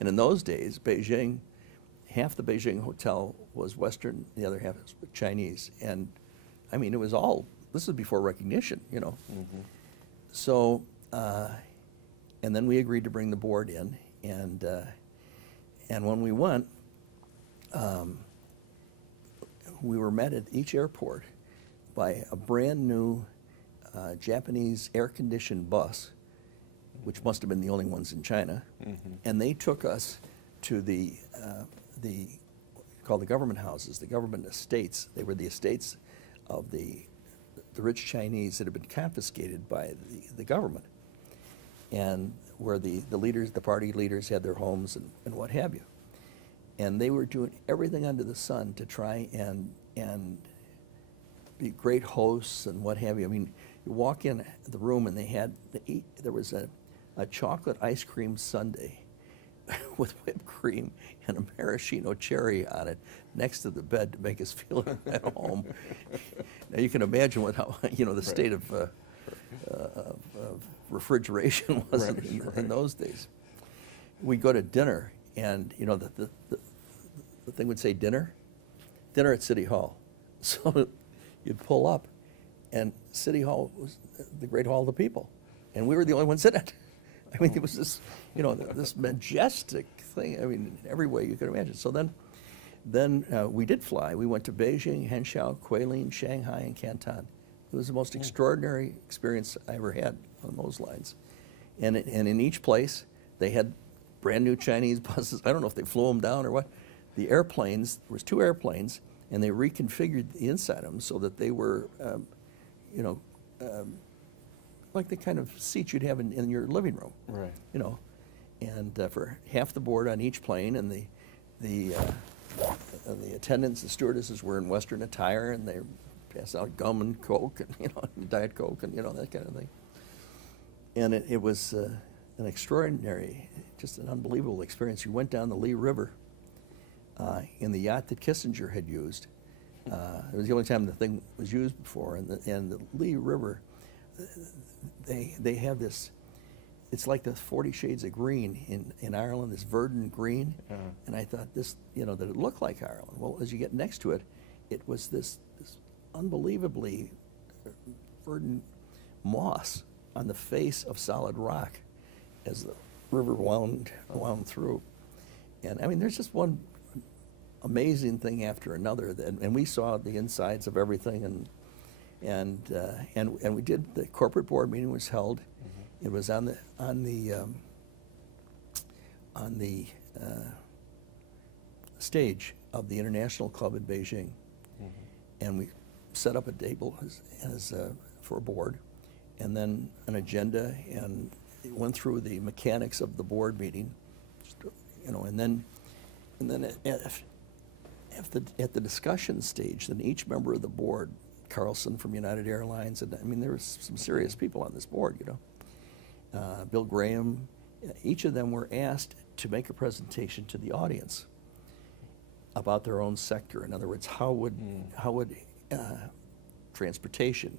And in those days, Beijing, half the Beijing hotel was Western, the other half was Chinese. And I mean, it was all, this was before recognition, you know. Mm-hmm. So, and then we agreed to bring the board in, and when we went, we were met at each airport by a brand new Japanese air-conditioned bus, which must have been the only ones in China, Mm-hmm. and they took us to the called the government houses, the government estates. They were the estates of the rich Chinese that had been confiscated by the government, and where the leaders, the party leaders, had their homes and what have you. And they were doing everything under the sun to try and be great hosts and what have you. I mean, you walk in the room and they had there was a chocolate ice cream sundae with whipped cream and a maraschino cherry on it next to the bed to make us feel at home. Now you can imagine what the state of refrigeration was in those days. We'd go to dinner, and you know the thing would say dinner at City Hall. So you'd pull up, and City Hall was the great hall of the people, and we were the only ones in it. I mean, it was this, this majestic thing. I mean, in every way you could imagine. So then we did fly. We went to Beijing, Hangzhou, Guilin, Shanghai, and Canton. It was the most extraordinary experience I ever had on those lines. And in each place, they had brand new Chinese buses. I don't know if they flew them down or what. The airplanes, there was 2 airplanes, and they reconfigured the inside of them so that they were, like the kind of seats you'd have in your living room. Right. And for half the board on each plane, and the attendants, the stewardesses were in Western attire, and they passed out gum and Coke, and Diet Coke, and that kind of thing. And it was an extraordinary, just an unbelievable experience. You went down the Lee River in the yacht that Kissinger had used. It was the only time the thing was used before, and the Lee River. They have this, it's like the 40 Shades of Green in Ireland, this verdant green. And I thought that it looked like Ireland. Well, as you get next to it, it was this unbelievably verdant moss on the face of solid rock as the river wound through. And I mean, there's just one amazing thing after another, and we saw the insides of everything, and we did, the corporate board meeting was held. Mm-hmm. It was on the stage of the International Club in Beijing. Mm-hmm. And we set up a table as for a board, and then an agenda, and it went through the mechanics of the board meeting, and then at the discussion stage, then each member of the board, Carlson from United Airlines, and I mean, there was some serious people on this board, Bill Graham, each of them were asked to make a presentation to the audience about their own sector. In other words, how would transportation,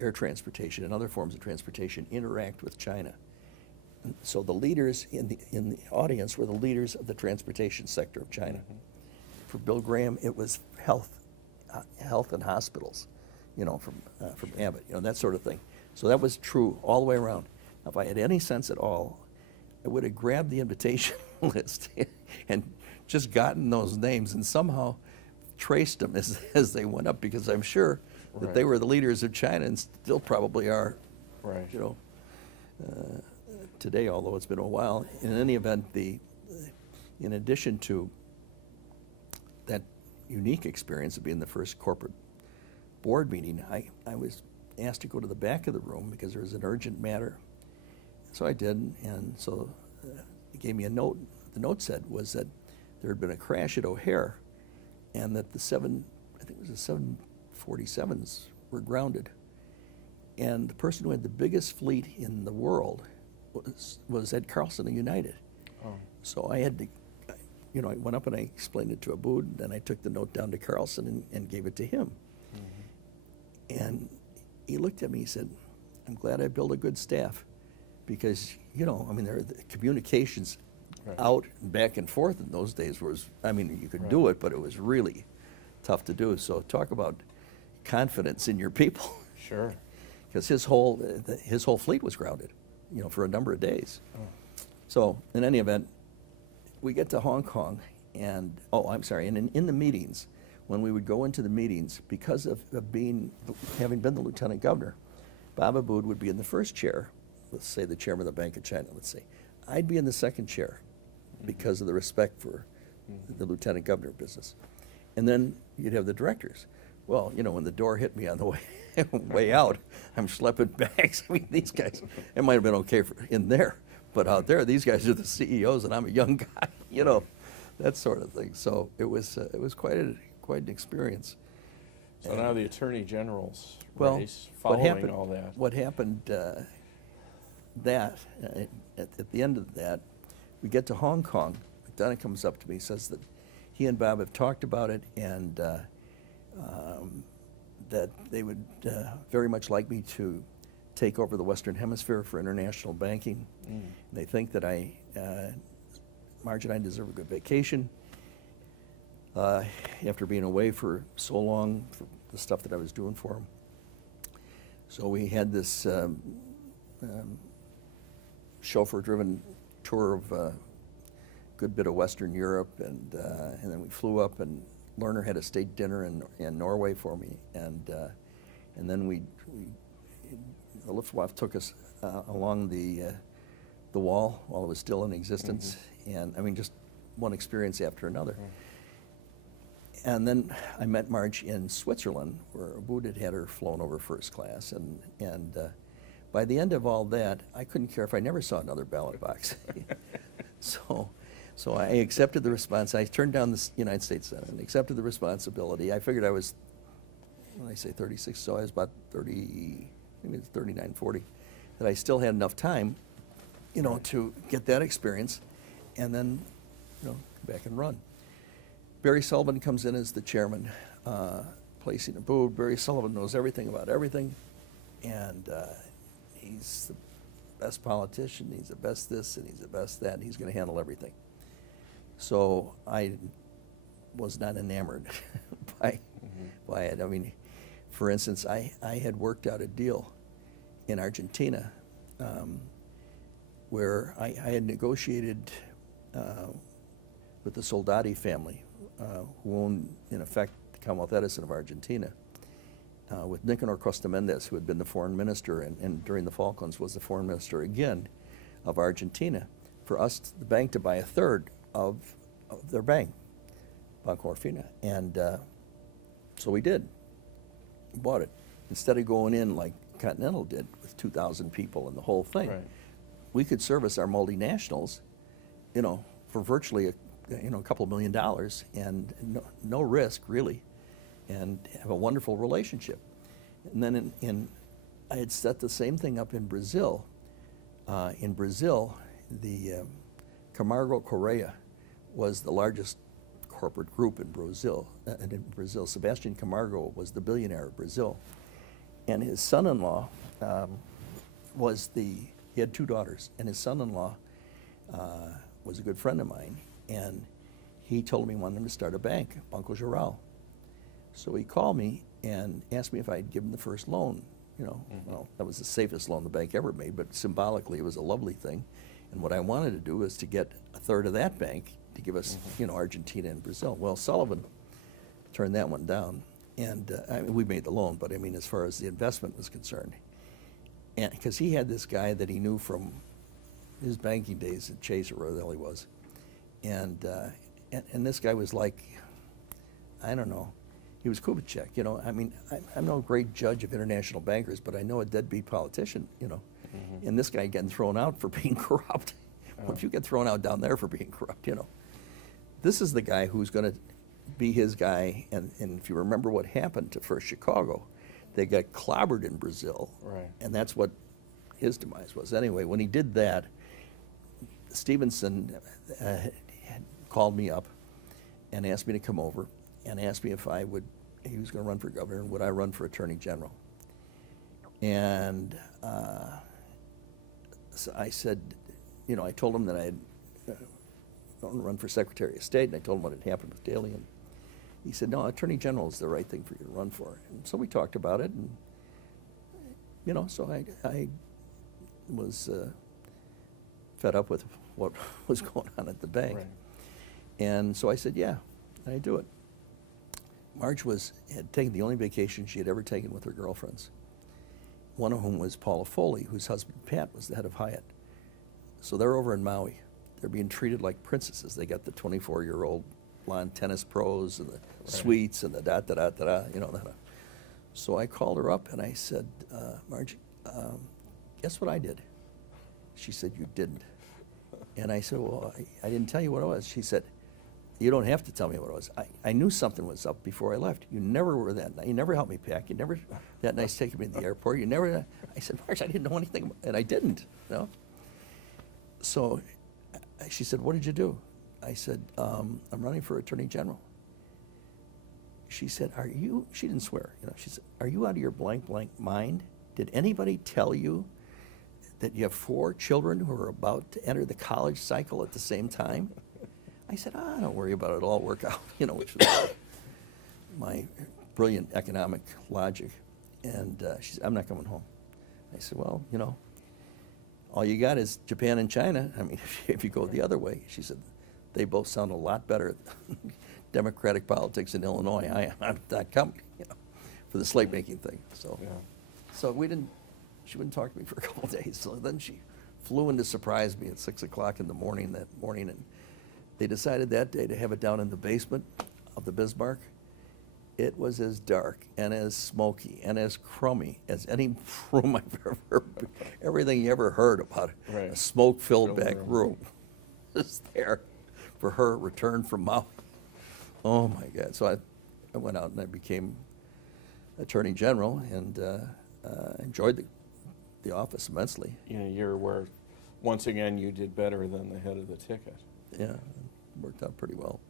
air transportation, and other forms of transportation interact with China? And so the leaders in the audience were the leaders of the transportation sector of China. Mm-hmm. For Bill Graham, it was health and hospitals, from Abbott, that sort of thing. So that was true all the way around. Now, if I had any sense at all, I would have grabbed the invitation list and just gotten those names and somehow traced them as they went up, because I'm sure that they were the leaders of China and still probably are, today, although it's been a while. In any event, in addition to that unique experience of being the first corporate board meeting, I was asked to go to the back of the room because there was an urgent matter. So I did, and so he gave me a note. The note said was that there had been a crash at O'Hare, and that the 747s were grounded. And the person who had the biggest fleet in the world was Ed Carlson of United. Oh. So I had to, I went up and I explained it to Abood, then I took the note down to Carlson and gave it to him. Mm-hmm. And he looked at me, he said, "I'm glad I built a good staff, because, the communications out and back and forth in those days was, I mean, you could do it, but it was really tough to do. So talk about confidence in your people. Sure. Because his whole fleet was grounded, you know, for a number of days. Oh. So in any event, we get to Hong Kong, and and in the meetings, when we would go into the meetings, because of having been the lieutenant governor, Bob Abood would be in the first chair. Let's say the chairman of the Bank of China. Let's say I'd be in the second chair because of the respect for the lieutenant governor business, and then you'd have the directors. Well, you know, when the door hit me on the way out, I'm schlepping bags. I mean, these guys, it might have been okay in there, but out there, these guys are the CEOs, and I'm a young guy, you know, that sort of thing. So it was quite an experience. So now the Attorney General's race, following all that. What happened at the end of that, we get to Hong Kong. McDonough comes up to me, says that he and Bob have talked about it, and that they would very much like me to take over the Western Hemisphere for international banking. They think that Marge and I deserve a good vacation. After being away for so long, for the stuff that I was doing for them. So we had this chauffeur-driven tour of a good bit of Western Europe, and then we flew up, and Lerner had a state dinner in Norway for me, and then the Luftwaffe took us along the wall while it was still in existence, and I mean, just one experience after another. And then I met Marge in Switzerland, where Abood had her flown over first class, and by the end of all that, I couldn't care if I never saw another ballot box. So I accepted the response. I turned down the United States Senate and accepted the responsibility. I figured I was, when I say 36, so I was about 30, maybe it's 39, 40, that I still had enough time, you know, to get that experience, and then, you know, come back and run. Barry Sullivan comes in as the chairman, placing Abood. Barry Sullivan knows everything about everything, and he's the best politician, he's the best this, and he's the best that, and he's going to handle everything. So I was not enamored by it. I mean, for instance, I had worked out a deal in Argentina where I had negotiated with the Soldati family, who owned, in effect, the Commonwealth Edison of Argentina, with Nicanor Costa Mendez, who had been the foreign minister and during the Falklands was the foreign minister again of Argentina, for us, the bank, to buy a third of their bank, Banco Orfina. And so we did. We bought it. Instead of going in like Continental did with 2,000 people and the whole thing, we could service our multinationals, you know, for virtually a couple $1 million and no risk really, and have a wonderful relationship. And then I had set the same thing up in Brazil. In Brazil, the Camargo Correa was the largest corporate group in Brazil. Sebastian Camargo was the billionaire of Brazil, and his son-in-law he had 2 daughters, and his son-in-law was a good friend of mine, and he told me he wanted him to start a bank, Banco Geral. So he called me and asked me if I'd give him the first loan. You know, well, that was the safest loan the bank ever made, but symbolically it was a lovely thing. And what I wanted to do was to get a third of that bank to give us, you know, Argentina and Brazil. Well, Sullivan turned that one down, and I mean, we made the loan, but I mean, as far as the investment was concerned, and because he had this guy that he knew from his banking days at Chase or wherever the hell he was, and this guy was like, I don't know, he was Kubitschek, you know. I mean, I'm no great judge of international bankers, but I know a deadbeat politician, you know. And this guy getting thrown out for being corrupt. Well, if you get thrown out down there for being corrupt, you know. This is the guy who's going to be his guy, and if you remember what happened to First Chicago, they got clobbered in Brazil, and that's what his demise was. Anyway, when he did that, Stevenson called me up and asked me to come over and asked me if he was going to run for governor, and would I run for attorney general. And so I said, you know, I told him that I had and run for Secretary of State, and I told him what had happened with Daley, and he said, no, Attorney General is the right thing for you to run for. And so we talked about it, and, you know, so I was fed up with what was going on at the bank. Right. And so I said, yeah, I do it. Marge had taken the only vacation she had ever taken with her girlfriends, one of whom was Paula Foley, whose husband, Pat, was the head of Hyatt. So they're over in Maui. They're being treated like princesses. They got the 24-year-old blonde tennis pros and the suites and the da-da-da-da-da, you know. So I called her up and I said, Margie, guess what I did? She said, you didn't. And I said, well, I didn't tell you what it was. She said, you don't have to tell me what it was. I knew something was up before I left. You never were that nice. You never helped me pack. You never that nice taking me to the airport. You never. I said, Marge, I didn't know anything, and I didn't. You know? So she said, what did you do? I said, I'm running for Attorney General. She said, are you, she didn't swear, you know, she said, are you out of your blank mind? Did anybody tell you that you have 4 children who are about to enter the college cycle at the same time? I said, don't worry about it, it'll all work out, you know, which was my brilliant economic logic. And she said, I'm not coming home. I said, well, you know, all you got is Japan and China. I mean, if you go the other way. She said, they both sound a lot better. Democratic politics in Illinois. I'm not coming, you know, for the slate making thing. So, yeah. So she wouldn't talk to me for a couple of days. So then she flew in to surprise me at 6 o'clock in the morning that morning, and they decided that day to have it down in the basement of the Bismarck. It was as dark and as smoky and as crummy as any room I've ever, everything you ever heard about a smoke-filled back room was there for her return from Maui. Oh my God. So I went out and I became Attorney General and enjoyed the office immensely. You know, you're where, once again, you did better than the head of the ticket. Yeah, it worked out pretty well.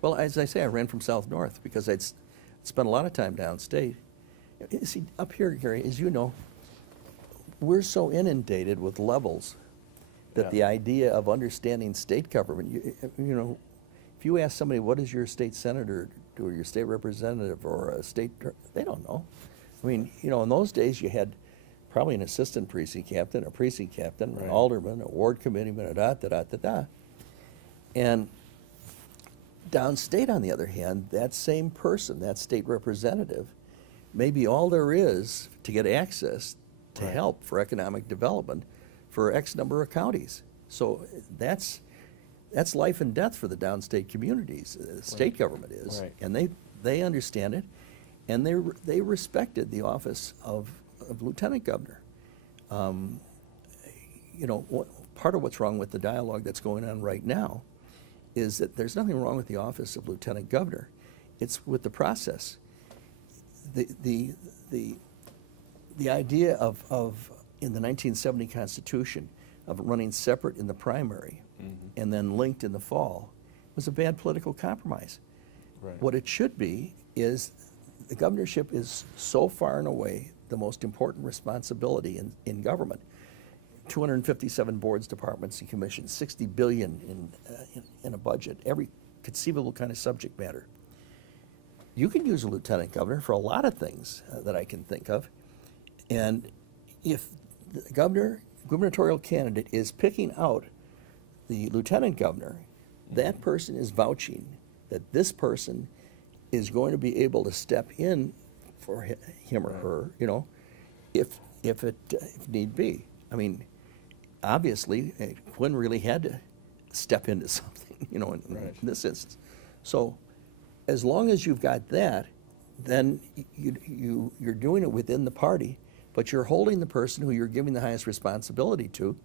Well, as I say, I ran from South North because I'd spent a lot of time downstate. You see, up here, Gary, as you know, we're so inundated with levels that the idea of understanding state government, you know, if you ask somebody, what does your state senator do, or your state representative, or a state, they don't know. I mean, you know, in those days you had probably an assistant precinct captain, a precinct captain, an alderman, a ward committeeman, a da-da-da-da-da. And downstate, on the other hand, that same person, that state representative, may be all there is to get access to help for economic development for X number of counties. So that's life and death for the downstate communities. State government is, and they understand it, and they respected the office of lieutenant governor. You know, part of what's wrong with the dialogue that's going on right now is that there's nothing wrong with the office of lieutenant governor. It's with the process. The idea of in the 1970 Constitution of running separate in the primary and then linked in the fall was a bad political compromise. What it should be is the governorship is so far and away the most important responsibility in government. 257 boards, departments, and commissions, 60 billion in a budget, every conceivable kind of subject matter. You can use a lieutenant governor for a lot of things that I can think of, and if the gubernatorial candidate is picking out the lieutenant governor, that person is vouching that this person is going to be able to step in for him or her, you know, if need be. I mean, obviously, Quinn really had to step into something, you know, in this instance. So, as long as you've got that, then you're doing it within the party, but you're holding the person who you're giving the highest responsibility to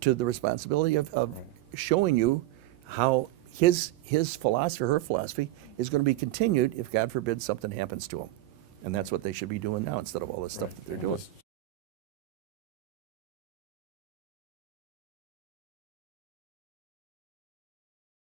the responsibility of showing you how his philosophy or her philosophy is going to be continued if, God forbid, something happens to him. And that's what they should be doing now instead of all this stuff that they're doing.